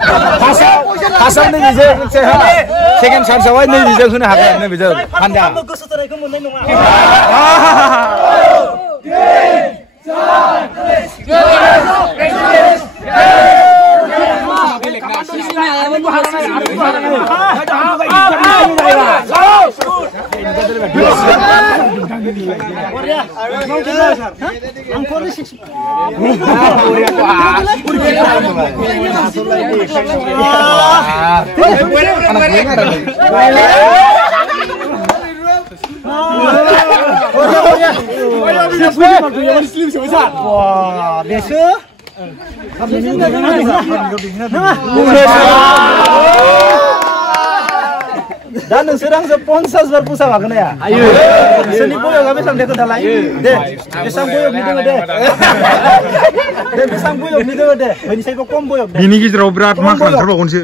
फार्स्टआव नैबेजों मोनसे हा सेकेन्ड चान्सआवहाय नैबेजों होनो हागोन नैबेजों हान्जा गोसो जानायखौ मोननाय नङा दा नोंसोर आंजों 50,000 पुसा हागोन ना हायो नोंसोरनि बयगा बेसेबां दे खोन्थालाय दे बेसेबां बयगनि दोङो दे बेसेबां बयगनि दोङो दे बेनिसायबो खम बयग दे बिनि गेजेराव बिराद माखा ओंखारबावगोनसो 20नि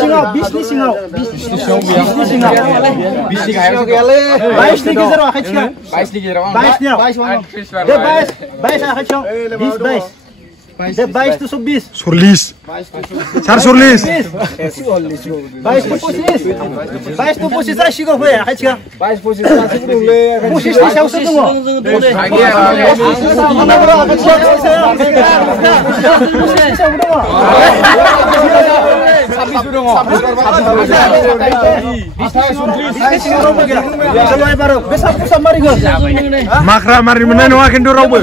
सिङाव 20नि सिङाव 20नि गैयालै 22 नि गेजेराव आखाइ थिखां 22 नि गेजेराव 22 नियाव दे 22 आखाइ थिखां 20 22 दे 22 to 24 40 सार 40 22 to 25 22 to 25 जासिगौ फै आखाइ थिखां 22 25 जासिगौ दंलै 25 नि सायावसो दङ माख्रा मारि मोननाय नङा खिन्थु रावबो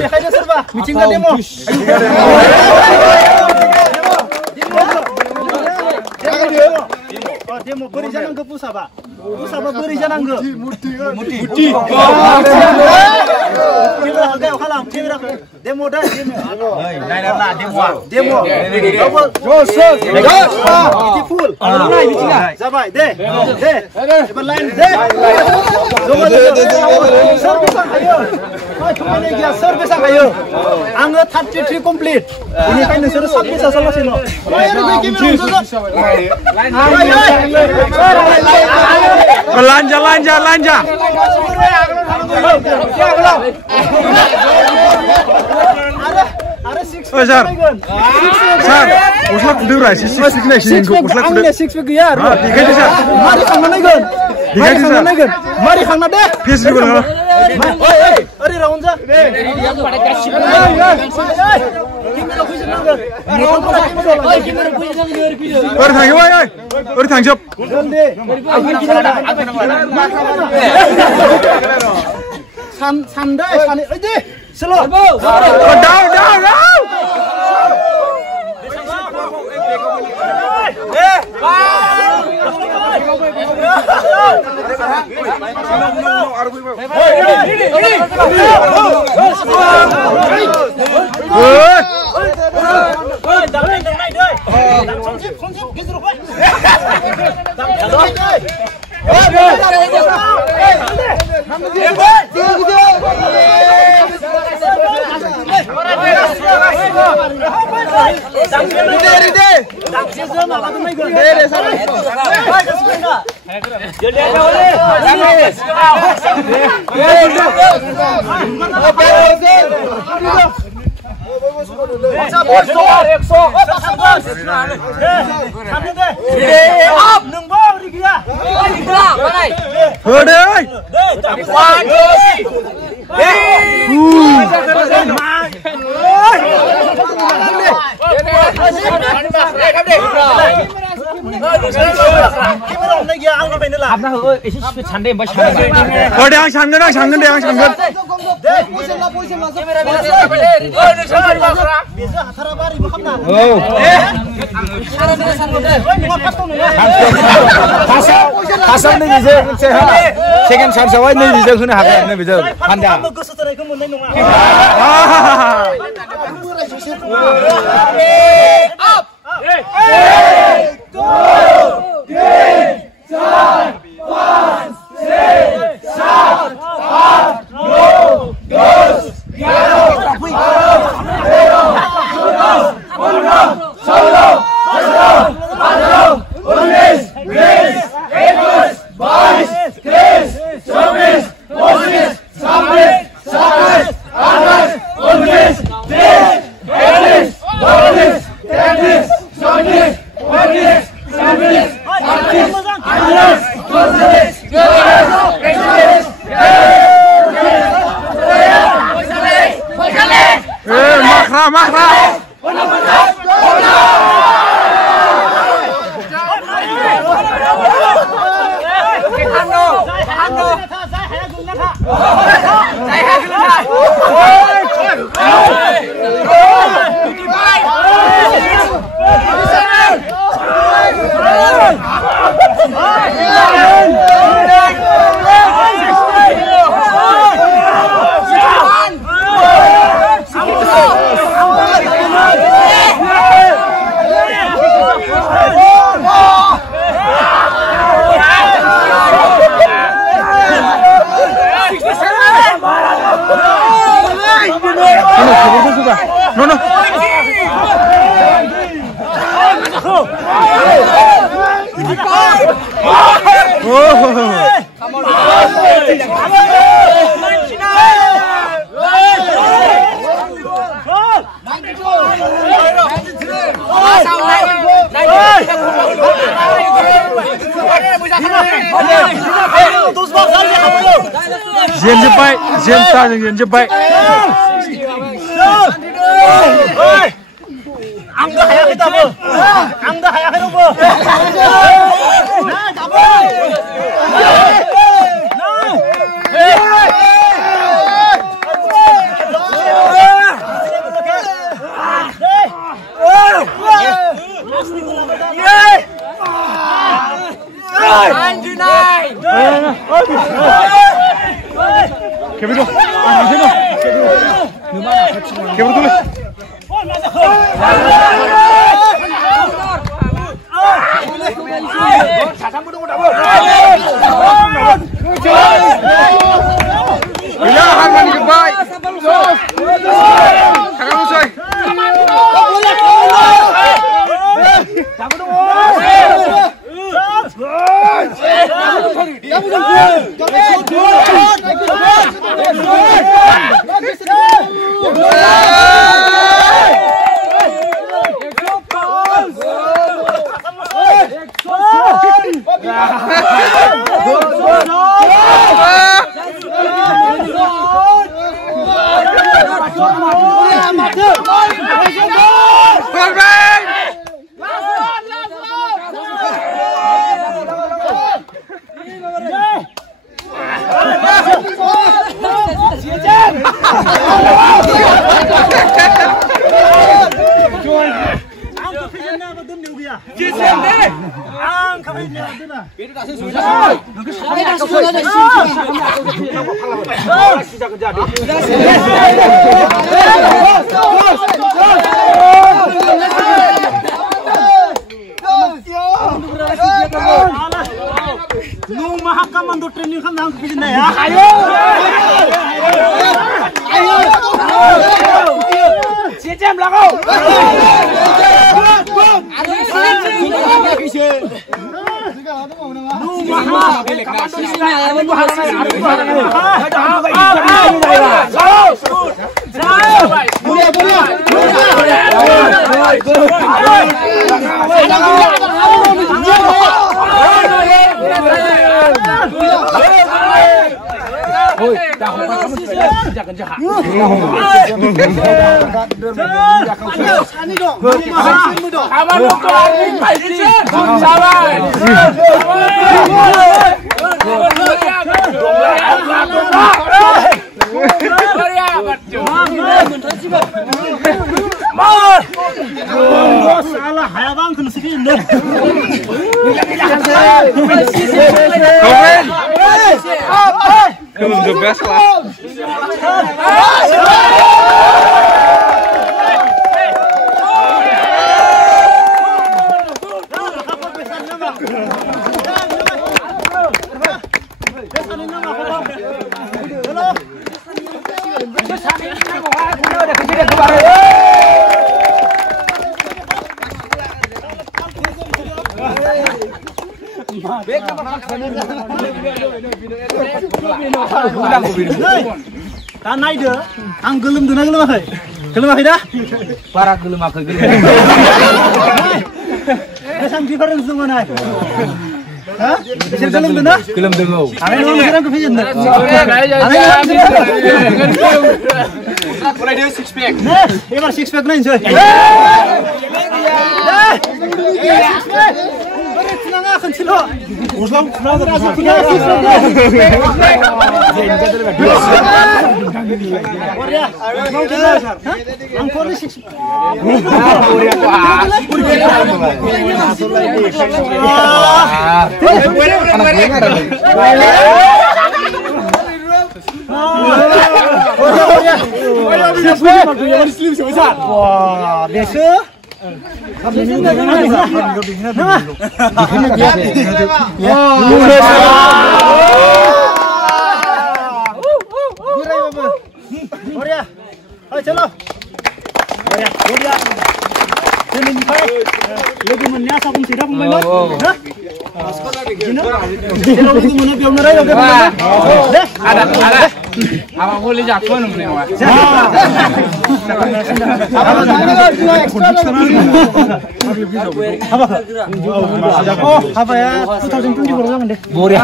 मिथिंगा डेमो डेमो बोरै जानांगौ पुसाबा बोरै जानांगौ मुर्ति केमेरा हालगायाव खालाम केमेराखौ डेमो दा डेमो फुल जाबाय दे एबार लाइन दे सोर बेसां हायो सोर बेसां हायो आङो 33 कमप्लिट बेनिखायनो नोंसोरो 26 LaSalle' lanja Sar, usah kudu rai, six gaya. Mari khangna naikon. Mari khangna deh. Oi, raun ja. Sandai, slow. Down. Second chance away nैबेजों होनो हागोन नैबेजों हान्जा गोसो जानायखौ मोननाय नङा up 10 Jen jepai, Jen ta jeung Jen jepai. Angga hayang kita bu, angga hayang kita bu. Nah, kamu. Kebiro, sino? Kebiro tulis. Bilahan jepai. Kakak usai. Nung mahakam untuk training kan nang kepindah ya. Ayo. Siapa belakang? salah hayabang kena sekian deh. It was the best laugh. Tanah itu, anggelum tu nak gelum apa? Gelum apa dah? Para gelum apa gelum? Kesan difference tu mana? Hah? Kesan gelum tu nak? Gelum dengo. Ane orang sekarang kefijen dah. Ane एबार six pack नायनोसै Wah, biasa. Apa boleh jatuh nih mana? Oh, apa ya? 2024 zaman deh. Boleh.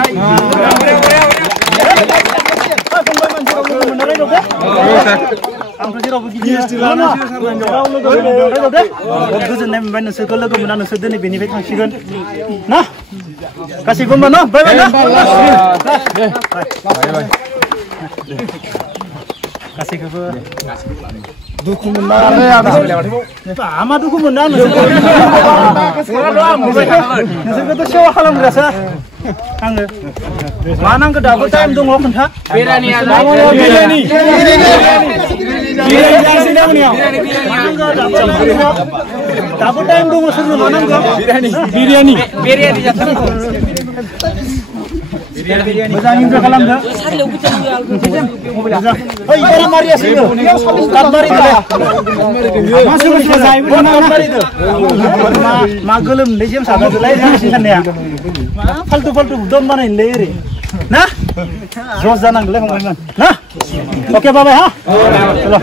गोजोननाय मोनबाय नोंसोरखौ लोगो मोना नोंसोर दिनै बेनिफ्राय थांसिगोन ना गासैबो होमबा न बाय बाय ना गासैखौबो दुखु मोनना आमा दुखु मोनना नोंसोरखौथ' सेवा खालामग्रासो आङो मा नांगौ दाबो टाइम दङ खोन्था दाबो टाइम दङ सोरनो मा नांगौ बिरियानि मोजां इन्जय खालामदो ओइ बारा मारियासैनो काटमारिदो मासुबो जायबो काटमारिदो मा गोलोमदै जेम सादादोलाय जासिन साननाया फालतु फालतु दम बानायनोलै ओरै ना जस जानांगोलै फंबायमोन ना ओके बाय बाय हा चलो